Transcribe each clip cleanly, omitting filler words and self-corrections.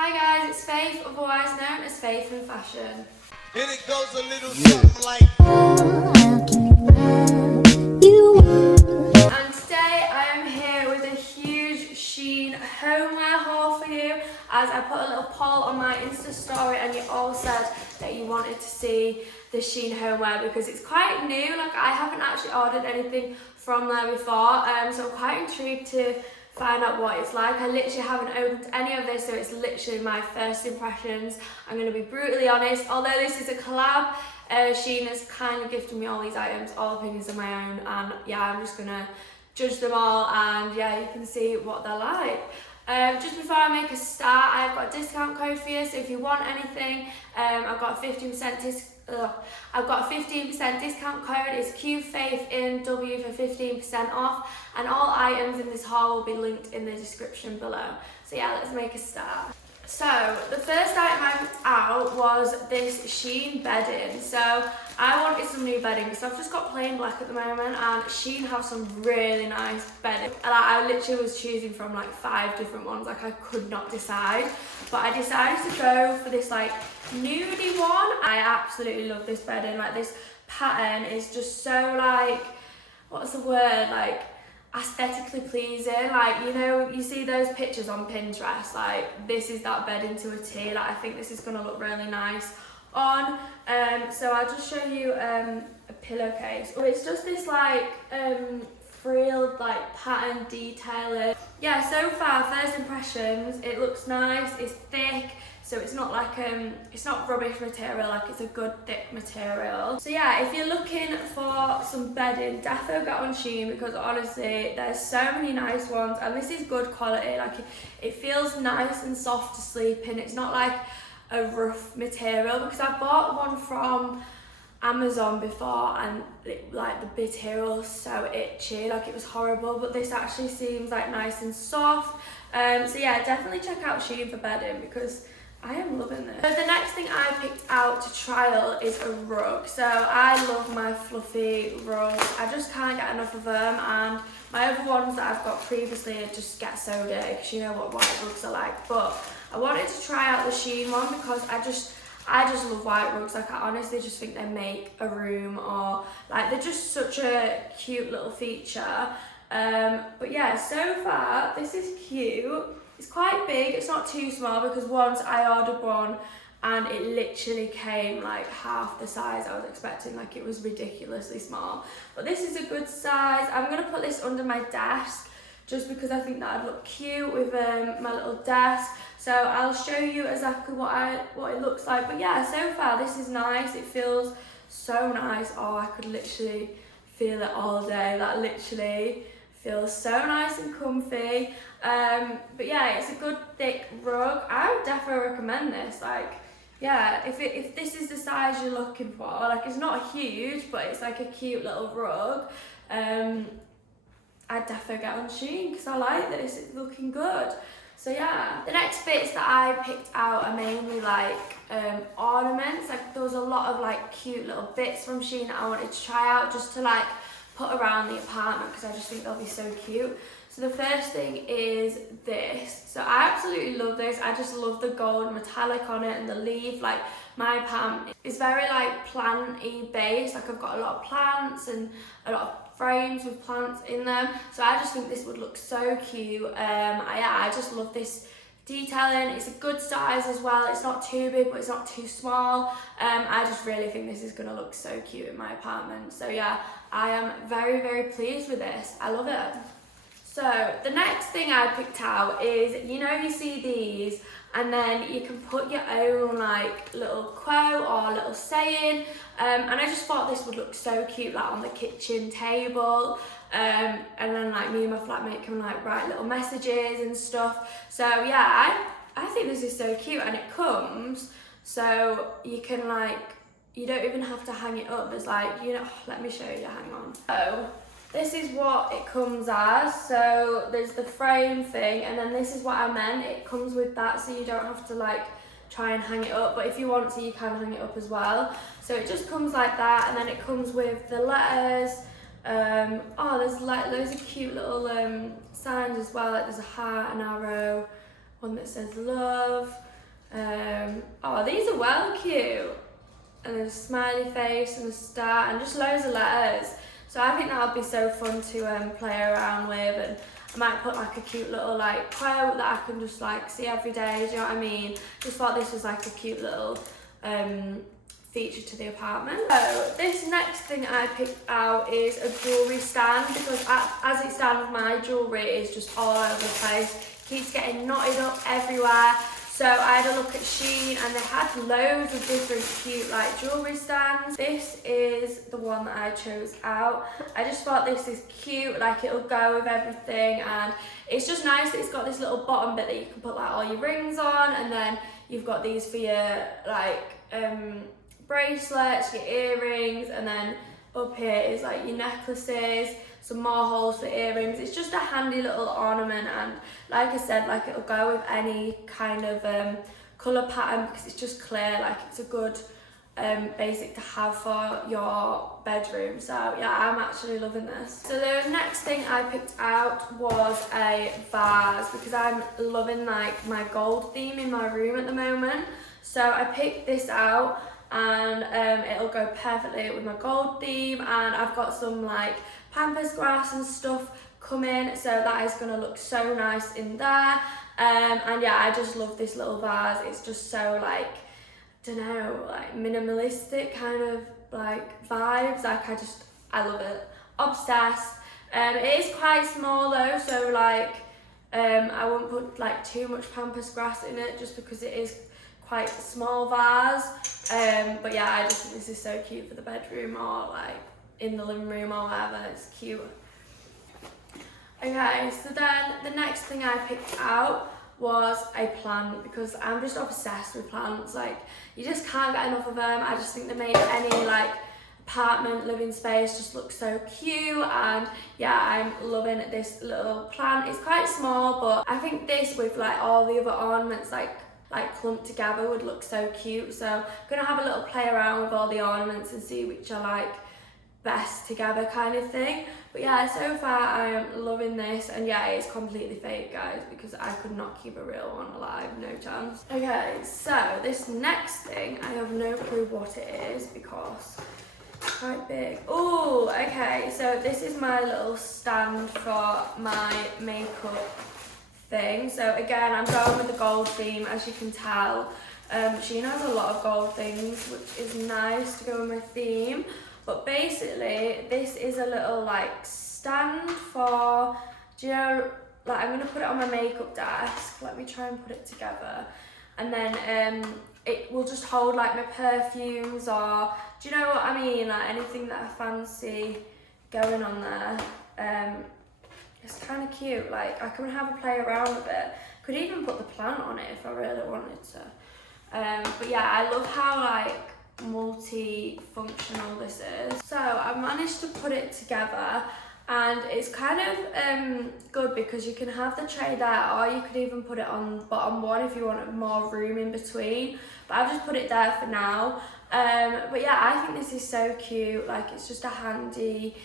Hi guys, it's Faith, otherwise known as Faithinfashion. And it goes a little something like. And today I am here with a huge Shein homeware haul for you, as I put a little poll on my Insta story and you all said that you wanted to see the Shein homeware because it's quite new. Like, I haven't actually ordered anything from there before, so I'm quite intrigued to find out what it's like. I literally haven't opened any of this, so it's literally my first impressions. I'm going to be brutally honest. Although this is a collab, Shein has kind of gifted me all these items, all opinions of my own, and yeah, I'm just going to judge them all, and yeah, you can see what they're like. Just before I make a start, I've got a discount code for you, so if you want anything, I've got a 15% discount code. It's QFaithinW for 15% off, and all items in this haul will be linked in the description below. So yeah, let's make a start. So the first item I picked out was this Shein bedding. So I wanted some new bedding because I've just got plain black at the moment, and Shein have some really nice bedding. And I literally was choosing from like 5 different ones, like I could not decide. But I decided to go for this like nudie one. I absolutely love this bedding. Like, this pattern is just so like, what's the word, like aesthetically pleasing. Like, you know, you see those pictures on Pinterest, like this is that bedding to a T. Like, I think this is gonna look really nice on. So I'll just show you a pillowcase. It's just this like frilled like pattern detailing. Yeah, so far first impressions, it looks nice. It's thick, so it's not like it's not rubbish material, like it's a good thick material. So yeah, if you're looking for some bedding, definitely get on Shein, because honestly there's so many nice ones, and this is good quality. Like, it feels nice and soft to sleep in. It's not like a rough material, because I bought one from Amazon before and like the material was so itchy, like it was horrible, but this actually seems like nice and soft. So yeah, definitely check out Shein for bedding because I am loving this. So the next thing I picked out to trial is a rug. So I love my fluffy rugs. I just can't get enough of them, and my other ones that I've got previously just get so dirty, because you know what white rugs are like. But I wanted to try out the Shein one because I just love white rugs. Like, I honestly just think they make a room, or like they're just such a cute little feature. But yeah, so far this is cute. It's quite big, it's not too small, because once I ordered one and it literally came like half the size I was expecting. Like, it was ridiculously small. But this is a good size. I'm gonna put this under my desk just because I think that would look cute with my little desk. So I'll show you exactly what it looks like. But yeah, so far this is nice. It feels so nice. Oh, I could literally feel it all day. That literally feels so nice and comfy. But yeah, it's a good thick rug. I would definitely recommend this. Like, yeah, if this is the size you're looking for, like, it's not huge, but it's like a cute little rug, I'd definitely get on Shein because I like this. It's looking good. So yeah, the next bits that I picked out are mainly like ornaments. Like, there was a lot of like cute little bits from Shein that I wanted to try out just to like put around the apartment, because I just think they'll be so cute. So the first thing is this. So I absolutely love this. I just love the gold metallic on it and the leaf. Like, my apartment is very like plant-y based. Like, I've got a lot of plants and a lot of frames with plants in them. So I just think this would look so cute. I just love this detailing. It's a good size as well. It's not too big, but it's not too small. I just really think this is gonna look so cute in my apartment. So yeah, I am very, very pleased with this. I love it. So the next thing I picked out is, you know, you see these and then you can put your own like little quote or little saying, and I just thought this would look so cute like on the kitchen table, and then like me and my flatmate can like write little messages and stuff. So yeah, I think this is so cute, and it comes so you can like, you don't even have to hang it up. There's like, you know, let me show you, hang on. So this is what it comes as. So there's the frame thing, and then this is what I meant. It comes with that, so you don't have to like try and hang it up, but if you want to, you can hang it up as well. So it just comes like that, and then it comes with the letters. Oh, there's like loads of cute little signs as well. Like, there's a heart, an arrow, one that says love. Oh, these are well cute. And a smiley face and a star and just loads of letters. So I think that would be so fun to play around with, and I might put like a cute little like quote that I can just like see every day, do you know what I mean? Just thought this was like a cute little feature to the apartment. So this next thing I picked out is a jewellery stand, because as it stands, my jewellery is just all over the place. Keeps getting knotted up everywhere. So I had a look at Shein and they had loads of different cute like jewellery stands. This is the one that I chose out. I just thought this is cute, like it'll go with everything, and it's just nice that it's got this little bottom bit that you can put like all your rings on, and then you've got these for your like bracelets, your earrings, and then up here is like your necklaces, some more holes for earrings. It's just a handy little ornament, and like I said, like it'll go with any kind of colour pattern because it's just clear, like it's a good basic to have for your bedroom. So yeah, I'm actually loving this. So the next thing I picked out was a vase, because I'm loving like my gold theme in my room at the moment. So I picked this out, and it'll go perfectly with my gold theme, and I've got some like pampas grass and stuff coming, so that is going to look so nice in there. And yeah, I just love this little vase. It's just so like, I don't know, like minimalistic kind of like vibes. Like I love it. Obsessed. It is quite small though, so like I won't put like too much pampas grass in it just because it is quite a small vase. But yeah, I just think this is so cute for the bedroom or like in the living room or whatever. It's cute. Okay, so then the next thing I picked out was a plant, because I'm just obsessed with plants. Like, you just can't get enough of them. I just think they make any like apartment living space just look so cute, and yeah, I'm loving this little plant. It's quite small, but I think this with like all the other ornaments like clumped together would look so cute. So I'm gonna have a little play around with all the ornaments and see which I like best together kind of thing. But yeah, so far I am loving this, and yeah, it's completely fake, guys, because I could not keep a real one alive, no chance. Okay, so this next thing, I have no clue what it is because it's quite big. Oh, okay, so this is my little stand for my makeup thing. So again, I'm going with the gold theme, as you can tell. Shein has a lot of gold things, which is nice to go with my theme. But basically, this is a little like stand for, do you know, like I'm gonna put it on my makeup desk. Let me try and put it together. And then it will just hold like my perfumes, or do you know what I mean? Like anything that I fancy going on there. It's kind of cute. Like I can have a play around with it. Could even put the plant on it if I really wanted to. But yeah, I love how like multi-functional this is. So I managed to put it together, and it's kind of good because you can have the tray there, or you could even put it on the bottom one if you wanted more room in between, but I've just put it there for now. But yeah, I think this is so cute. Like it's just a handy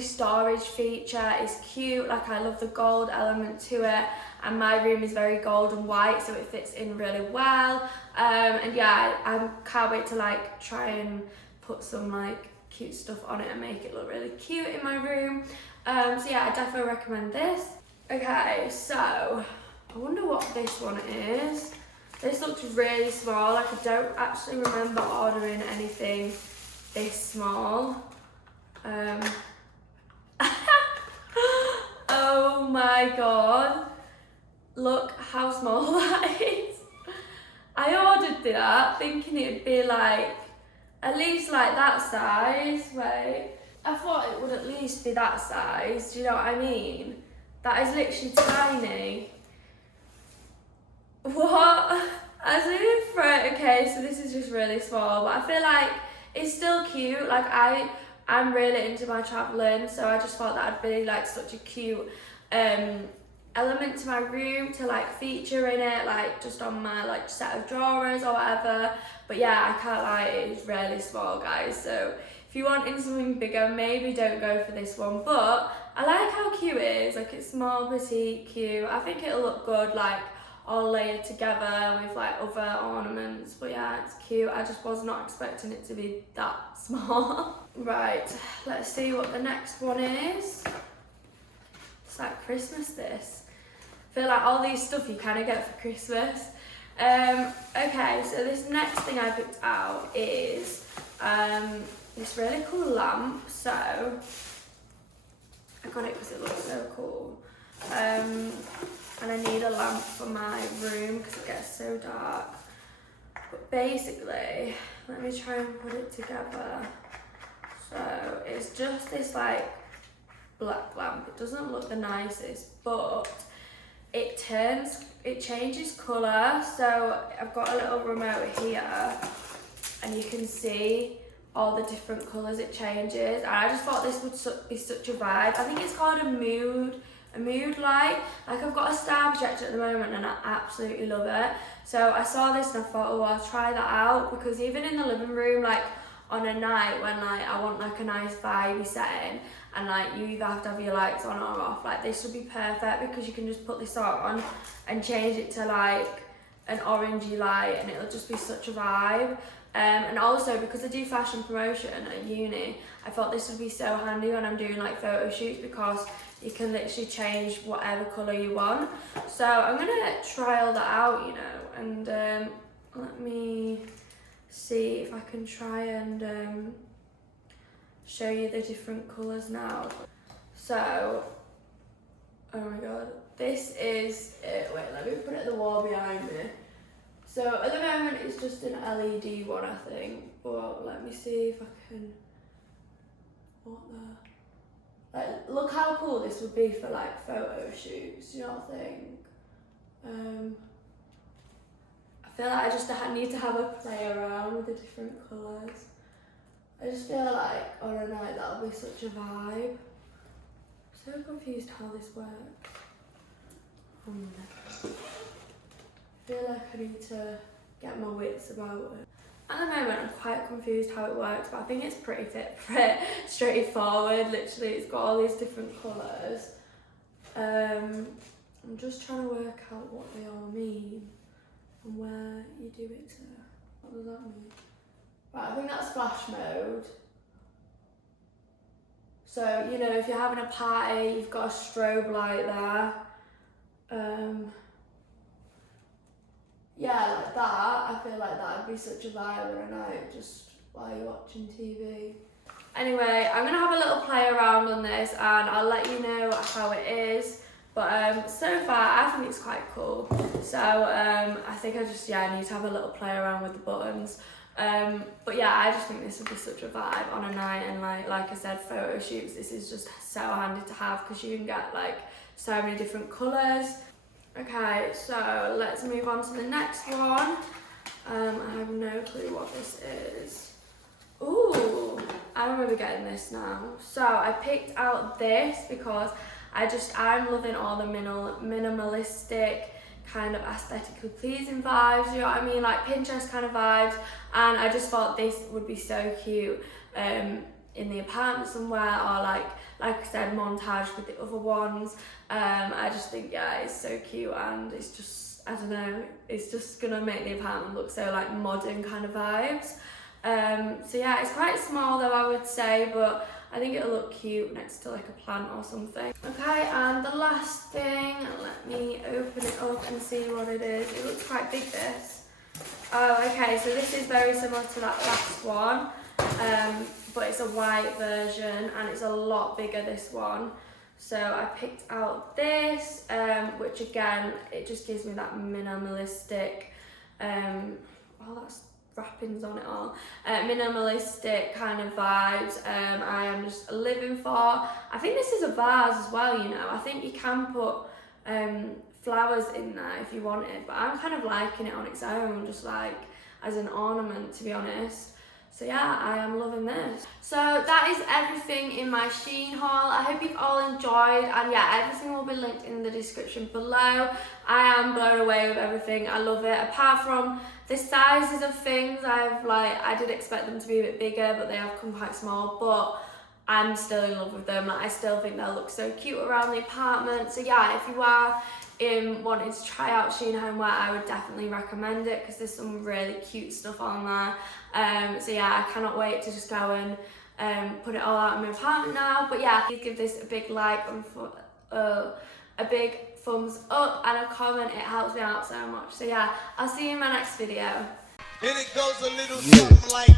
storage feature. It's cute. Like I love the gold element to it, and my room is very gold and white, so it fits in really well. And yeah, I can't wait to like try and put some like cute stuff on it and make it look really cute in my room. So yeah, I definitely recommend this. Okay, so I wonder what this one is. This looks really small. Like I don't actually remember ordering anything this small. Oh my god, look how small that is. I ordered that thinking it'd be like at least like that size. Wait, I thought it would at least be that size, do you know what I mean? That is literally tiny. What? As if, right, okay, so this is just really small, but I feel like it's still cute. Like I'm really into my travelling, so I just thought that'd be like such a cute element to my room to like feature in it, like just on my like set of drawers or whatever. But yeah, I can't lie, it is really small, guys. So if you want something bigger, maybe don't go for this one, but I like how cute it is. Like, it's small, petite, cute. I think it'll look good, like, all layered together with like other ornaments. But yeah, it's cute. I just was not expecting it to be that small. Right, let's see what the next one is. It's like Christmas, this. I feel like all these stuff you kind of get for Christmas. Okay, so this next thing I picked out is this really cool lamp. So I got it because it looks so cool. And I need a lamp for my room because it gets so dark. But basically, let me try and put it together. So it's just this like black lamp. It doesn't look the nicest, but it changes colour. So I've got a little remote here and you can see all the different colours it changes. And I just thought this would be such a vibe. I think it's called a mood light. Like, I've got a star projector at the moment and I absolutely love it. So I saw this and I thought, oh, I'll try that out, because even in the living room, like on a night when like I want like a nice vibey setting and like you either have to have your lights on or off, like this would be perfect because you can just put this on and change it to like an orangey light and it'll just be such a vibe. And also because I do fashion promotion at uni, I thought this would be so handy when I'm doing like photo shoots, because you can literally change whatever colour you want. So I'm gonna trial that out, you know, and let me see if I can try and show you the different colours now. So, oh my god, this is it. Wait, let me put it at the wall behind me. So at the moment it's just an LED one, I think, but let me see if I can, like, look how cool this would be for like photo shoots, you know what I think? I feel like I just need to have a play around with the different colours. I just feel like on a night that would be such a vibe. I'm so confused how this works. Oh no. I feel like I need to get my wits about it. At the moment I'm quite confused how it works, but I think it's pretty straightforward. Literally, it's got all these different colours. I'm just trying to work out what they all mean and where you do it to. What does that mean? Right, I think that's flash mode. So, you know, if you're having a party, you've got a strobe light there. Yeah, like that. I feel like that would be such a vibe on a night, just while you're watching TV. Anyway, I'm gonna have a little play around on this and I'll let you know how it is. But so far, I think it's quite cool. So I think I just, need to have a little play around with the buttons. But yeah, I just think this would be such a vibe on a night, and like I said, photo shoots, this is just so handy to have because you can get like so many different colours. Okay, so let's move on to the next one. I have no clue what this is. Ooh, I remember getting this now. So I picked out this because I'm loving all the minimalistic kind of aesthetically pleasing vibes, you know what I mean, like Pinterest kind of vibes, and I just thought this would be so cute in the apartment somewhere, or like I said, montage with the other ones. I just think, yeah, it's so cute, and it's just, I don't know, it's just gonna make the apartment look so like modern kind of vibes. So yeah, it's quite small though, I would say, but I think it'll look cute next to like a plant or something. Okay, and the last thing, let me open it up and see what it is. It looks quite big, this. Oh, okay, so this is very similar to that last one, but it's a white version and it's a lot bigger, this one. So I picked out this, which again, it just gives me that minimalistic, that's wrappings on it all, minimalistic kind of vibes. I am just living for. I think this is a vase as well, you know. I think you can put flowers in there if you wanted, but I'm kind of liking it on its own, just like as an ornament, to be honest. So yeah, I am loving this. So that is everything in my Shein haul. I hope you've all enjoyed, and yeah, everything will be linked in the description below. I am blown away with everything. I love it. Apart from the sizes of things, I did expect them to be a bit bigger, but they have come quite small. But I'm still in love with them. Like, I still think they'll look so cute around the apartment. So yeah, if you are wanting to try out Shein homeware, I would definitely recommend it because there's some really cute stuff on there. So yeah, I cannot wait to just go and put it all out in my apartment now. But yeah, please give this a big like and a big thumbs up and a comment. It helps me out so much. So yeah, I'll see you in my next video. And it goes a little something like